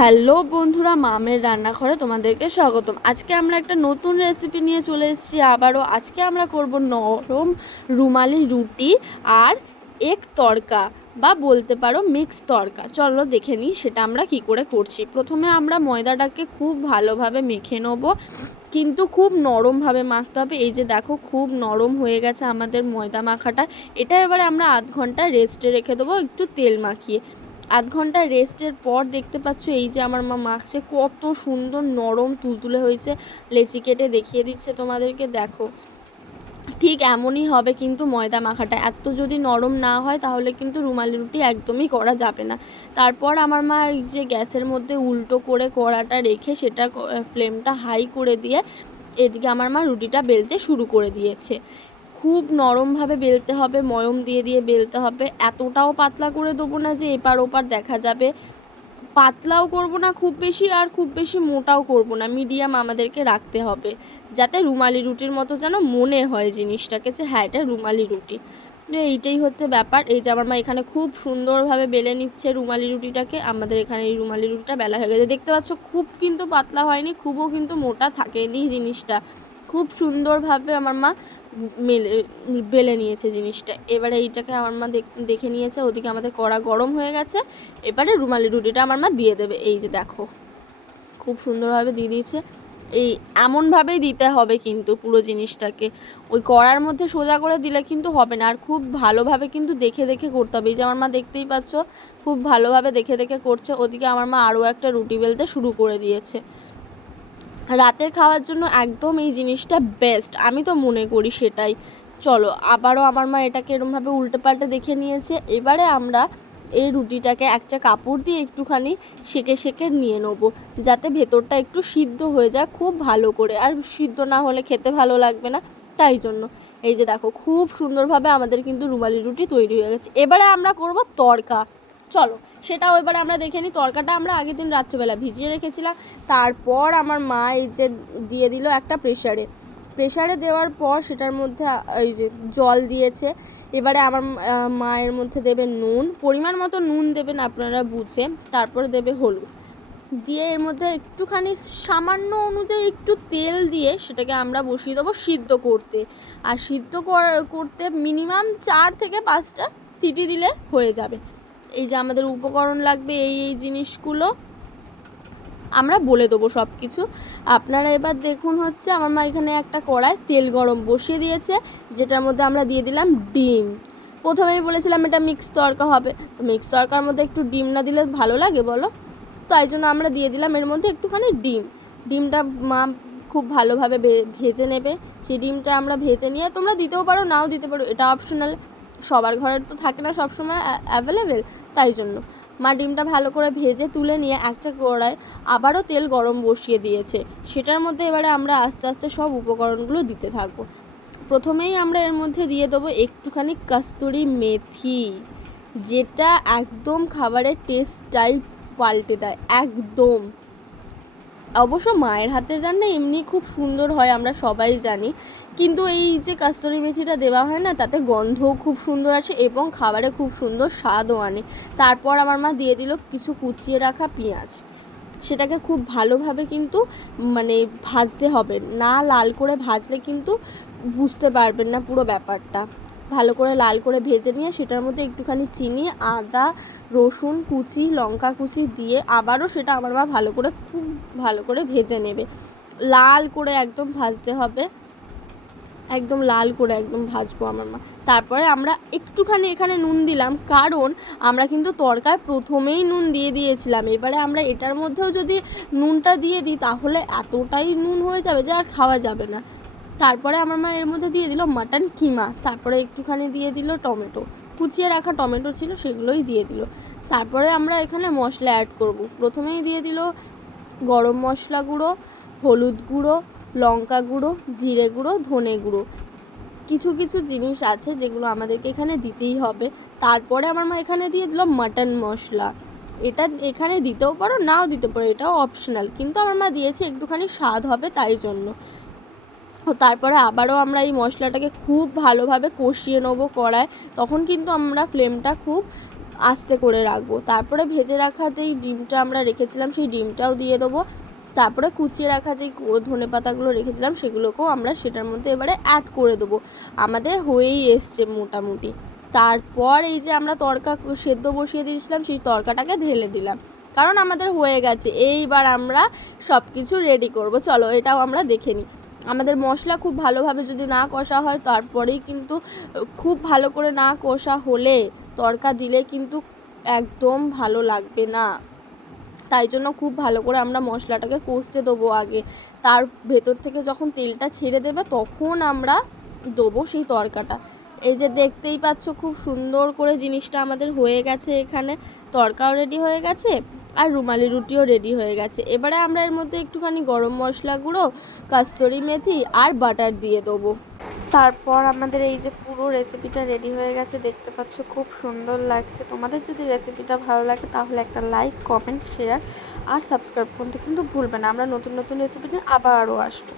Hello বন্ধুরা, মামের রান্নাঘরে তোমাদেরকে স্বাগতম। আজকে আমরা একটা নতুন রেসিপি নিয়ে চলে এসেছি আবারও। আজকে আমরা করব নরম রুমালি রুটি আর এক তড়কা বা বলতে পারো মিক্স তড়কা। চলো দেখে নিই সেটা আমরা কি করে করছি। প্রথমে আমরা ময়দাটাকে খুব ভালোভাবে মেখে নেব, কিন্তু খুব নরমভাবে মাখতে হবে। এই যে দেখো, খুব নরম হয়ে গেছে আমাদের ময়দা মাখাটা। এটা এবারে আমরা আধ ঘন্টা রেস্টে রেখে দেবো, একটু তেল মাখিয়ে। আধ ঘন্টা রেস্টের পর দেখতে পাচ্ছ এই যে আমার মা মাখছে, কত সুন্দর নরম তুলতুলে হয়েছে। লেচি কেটে দেখিয়ে দিচ্ছে তোমাদেরকে, দেখো ঠিক এমনই হবে কিন্তু ময়দা মাখাটা। এত যদি নরম না হয় তাহলে কিন্তু রুমালি রুটি একদমই করা যাবে না। তারপর আমার মা এই যে গ্যাসের মধ্যে উল্টো করে কড়াটা রেখে সেটা ফ্লেমটা হাই করে দিয়ে এদিকে আমার মা রুটিটা বেলতে শুরু করে দিয়েছে। খুব নরমভাবে বেলতে হবে, ময়ম দিয়ে দিয়ে বেলতে হবে। এতটাও পাতলা করে দেবো না যে এপার ওপার দেখা যাবে, পাতলাও করব না খুব বেশি, আর খুব বেশি মোটাও করব না, মিডিয়াম আমাদেরকে রাখতে হবে, যাতে রুমালি রুটির মতো যেন মনে হয় জিনিসটাকে যে হ্যাঁ এটা রুমালি রুটি। এইটাই হচ্ছে ব্যাপার। এই যে আমার মা এখানে খুব সুন্দরভাবে বেলে নিচ্ছে রুমালি রুটিটাকে। আমাদের এখানে এই রুমালি রুটিটা বেলা হয়ে গেছে, দেখতে পাচ্ছ। খুব কিন্তু পাতলা হয়নি, খুবও কিন্তু মোটা থাকেনি জিনিসটা। খুব সুন্দরভাবে আমার মা বেলে নিয়েছে জিনিসটা। এবারে এইটাকে আমার মা দেখে নিয়েছে। ওদিকে আমাদের কড়া গরম হয়ে গেছে। এবারে রুমালি রুটিটা আমার মা দিয়ে দেবে। এই যে দেখো, খুব সুন্দরভাবে দিয়ে দিয়েছে। এই এমনভাবেই দিতে হবে কিন্তু পুরো জিনিসটাকে, ওই কড়ার মধ্যে সোজা করে দিলে কিন্তু হবে না। আর খুব ভালোভাবে কিন্তু দেখে দেখে করতে হবে। এই যে আমার মা দেখতেই পাচ্ছ, খুব ভালোভাবে দেখে দেখে করছে। ওদিকে আমার মা আরও একটা রুটি বেলতে শুরু করে দিয়েছে। রাতের খাওয়ার জন্য একদম এই জিনিসটা বেস্ট, আমি তো মনে করি সেটাই। চলো আবারও আমার মা এটাকে এরমভাবে উল্টে পাল্টে দেখে নিয়েছে। এবারে আমরা এই রুটিটাকে একটা কাপড় দিয়ে একটুখানি সেঁকে সেঁকে নিয়ে নেবো, যাতে ভেতরটা একটু সিদ্ধ হয়ে যায় খুব ভালো করে। আর সিদ্ধ না হলে খেতে ভালো লাগবে না, তাই জন্য। এই যে দেখো, খুব সুন্দরভাবে আমাদের কিন্তু রুমালি রুটি তৈরি হয়ে গেছে। এবারে আমরা করব তড়কা। চলো সেটাও এবারে আমরা দেখে নিই। তড়কাটা আমরা আগের দিন রাত্রেবেলা ভিজিয়ে রেখেছিলাম। তারপর আমার মা এই যে দিয়ে দিল একটা প্রেশারে দেওয়ার পর সেটার মধ্যে এই যে জল দিয়েছে। এবারে আমার মায়ের মধ্যে দেবে নুন, পরিমাণ মতো নুন দেবেন আপনারা বুঝে। তারপরে দেবে হলুদ দিয়ে এর মধ্যে একটুখানি সামান্য অনুযায়ী একটু তেল দিয়ে সেটাকে আমরা বসিয়ে দেবো সিদ্ধ করতে। আর সিদ্ধ করতে মিনিমাম 4 থেকে 5টা সিটি দিলে হয়ে যাবে। এই যে আমাদের উপকরণ লাগবে এই জিনিসগুলো আমরা বলে দেবো সব কিছু। আপনারা এবার দেখুন, হচ্ছে আমার মা এখানে একটা কড়ায় তেল গরম বসিয়ে দিয়েছে, যেটার মধ্যে আমরা দিয়ে দিলাম ডিম। প্রথমেই বলেছিলাম এটা মিক্স তড়কা হবে, তো মিক্স তড়কার মধ্যে একটু ডিম না দিলে ভালো লাগে বলো? তাই জন্য আমরা দিয়ে দিলাম এর মধ্যে একটুখানি ডিমটা মা খুব ভালোভাবে ভেজে নেবে। সেই ডিমটা আমরা ভেজে নিয়ে, তোমরা দিতেও পারো নাও দিতে পারো, এটা অপশনাল, সবার ঘরে তো থাকে না সবসময় অ্যাভেলেবেল, তাই জন্য। মা ডিমটা ভালো করে ভেজে তুলে নিয়ে একটা কড়ায় আবারও তেল গরম বসিয়ে দিয়েছে। সেটার মধ্যে এবারে আমরা আস্তে আস্তে সব উপকরণগুলো দিতে থাকবো। প্রথমেই আমরা এর মধ্যে দিয়ে দেবো একটুখানি কস্তুরি মেথি, যেটা একদম খাবারের টেস্টটাই পাল্টে দেয় একদম। অবশ্য মায়ের হাতের রান্না এমনি খুব সুন্দর হয়, আমরা সবাই জানি, কিন্তু এই যে কস্তুরি মেথিটা দেওয়া হয় না, তাতে গন্ধও খুব সুন্দর আসে এবং খাবারে খুব সুন্দর স্বাদও আনে। তারপর আমার মা দিয়ে দিল কিছু কুচিয়ে রাখা পেঁয়াজ। সেটাকে খুব ভালোভাবে কিন্তু মানে ভাজতে হবে, না লাল করে ভাজলে কিন্তু বুঝতে পারবেন না পুরো ব্যাপারটা। ভালো করে লাল করে ভেজে নিয়ে সেটার মধ্যে একটুখানি চিনি, আদা, রসুন কুচি, লঙ্কা কুচি দিয়ে আবারও সেটা আমার মা ভালো করে খুব ভালো করে ভেজে নেবে। লাল করে একদম ভাজতে হবে, একদম লাল করে একদম ভাজবো আমার মা। তারপরে আমরা একটুখানি এখানে নুন দিলাম, কারণ আমরা কিন্তু তড়কায় প্রথমেই নুন দিয়ে দিয়েছিলাম। এবারে আমরা এটার মধ্যেও যদি নুনটা দিয়ে দিই তাহলে এতটাই নুন হয়ে যাবে যে আর খাওয়া যাবে না। তারপরে আমার মা এর মধ্যে দিয়ে দিল মাটন কিমা, তারপরে একটুখানি দিয়ে দিল টমেটো, কুচিয়ে রাখা টমেটো ছিল সেগুলোই দিয়ে দিল। তারপরে আমরা এখানে মশলা অ্যাড করব। প্রথমেই দিয়ে দিল গরম মশলা গুঁড়ো, হলুদ গুঁড়ো, লঙ্কা গুঁড়ো, জিরে গুঁড়ো, ধনে গুঁড়ো। কিছু কিছু জিনিস আছে যেগুলো আমাদেরকে এখানে দিতেই হবে। তারপরে আমার মা এখানে দিয়ে দিল মাটন মশলা। এটা এখানে দিতেও পারো নাও দিতে পারো, এটাও অপশনাল, কিন্তু আমার মা দিয়েছে একটুখানি স্বাদ হবে তাই জন্য। তারপরে আবারও আমরা এই মশলাটাকে খুব ভালোভাবে কষিয়ে নেবো কড়ায়। তখন কিন্তু আমরা ফ্লেমটা খুব আস্তে করে রাখবো। তারপরে ভেজে রাখা যেই ডিমটা আমরা রেখেছিলাম সেই ডিমটাও দিয়ে দেবো। তারপরে কুচিয়ে রাখা যেই ধনেপাতাগুলো রেখেছিলাম সেগুলোকেও আমরা সেটার মধ্যে এবারে অ্যাড করে দেবো। আমাদের হয়েই এসছে মোটামুটি। তারপর এই যে আমরা তড়কা সেদ্ধ বসিয়ে দিয়েছিলাম সেই তড়কাটাকে ঢেলে দিলাম, কারণ আমাদের হয়ে গেছে। এইবার আমরা সব কিছু রেডি করব। চলো এটাও আমরা দেখে নিই। আমাদের মশলা খুব ভালোভাবে যদি না কষা হয়, তারপরেই কিন্তু খুব ভালো করে না কষা হলে তড়কা দিলে কিন্তু একদম ভালো লাগবে না। তাই জন্য খুব ভালো করে আমরা মশলাটাকে কষতে দেবো আগে। তার ভেতর থেকে যখন তেলটা ছেড়ে দেবে তখন আমরা দেবো সেই তড়কাটা। এই যে দেখতেই পাচ্ছ খুব সুন্দর করে জিনিসটা আমাদের হয়ে গেছে। এখানে তড়কাও রেডি হয়ে গেছে আর রুমালি রুটিও রেডি হয়ে গেছে। এবারে আমরা এর মধ্যে একটুখানি গরম মশলা গুঁড়ো, কস্তুরি মেথি আর বাটার দিয়ে দেবো। তারপর আমাদের এই যে পুরো রেসিপিটা রেডি হয়ে গেছে, দেখতে পাচ্ছ খুব সুন্দর লাগছে। তোমাদের যদি রেসিপিটা ভালো লাগে তাহলে একটা লাইক, কমেন্ট, শেয়ার আর সাবস্ক্রাইব করতে কিন্তু ভুলবে না। আমরা নতুন নতুন রেসিপি নিয়ে আবারও আসবো।